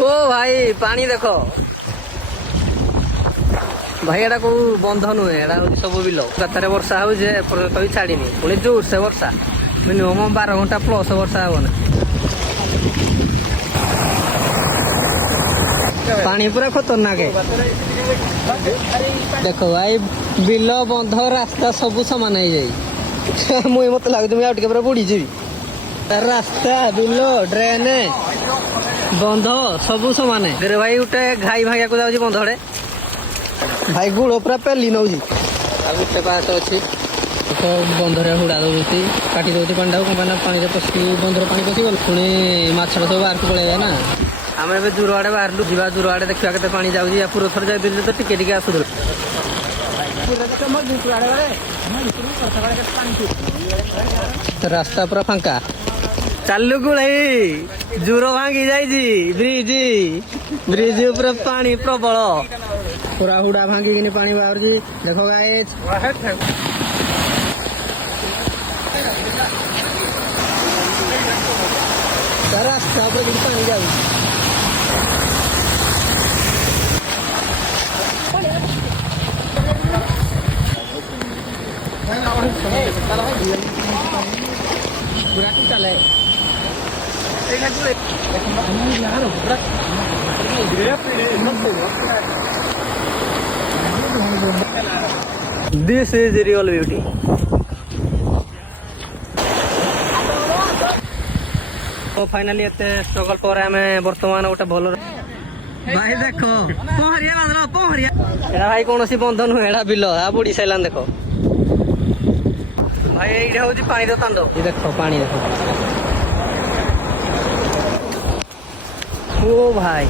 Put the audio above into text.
ओ भाई पानी देख भाई एटा को बंध नुहे एटा सब बिल रात वर्षा हो छाड़ी पुणी जोर से वर्षा मिनिमम 12 घंटा प्लस वर्षा हे पानी पूरा खतरनाक है। देखो भाई बिल बंध रास्ता सब सामान हो जाए मुझे मत लगे मुझे पूरा बुड़ी जी रास्ता बिल ड्रेन बंध सब सामान है भाई गोटे घाई भांगा को जाऊँ बंधड़े भाई गुड़ पूरा पेली नौ गोटे पास अच्छी बंधरे हुड़ा दौर काटी दौर पानी टाक पानी पशि बंधर पानी पशि गल पुणी मछ सब बाहर को पलैया ना आम ए दूर आड़े बाहर जा दूर आड़े देखा के पानी जाऊँगी पूर्व थर जाइए तो टिके आसू रास्ता पूरा फांका चालू गुड़ाई जूर भांगी जाइए ब्रिज ब्रिज पूरा पानी प्रबल पूरा हुड़ा भांगी पानी बाहर देखो गाइस रास्ता पर पानी जाऊँ चले दिस इज रियल ब्यूटी तो फाइनली एते स्ट्रगल पर हमें वर्तमान गोटे भल भाई देख पहरिया पहरिया एटा भाई कौन सी बंध नुहे एटा बिल आ बुड़ी साइलान देख भाई ये हूँ पानी तो तांडो देख पानी देख ओ भाई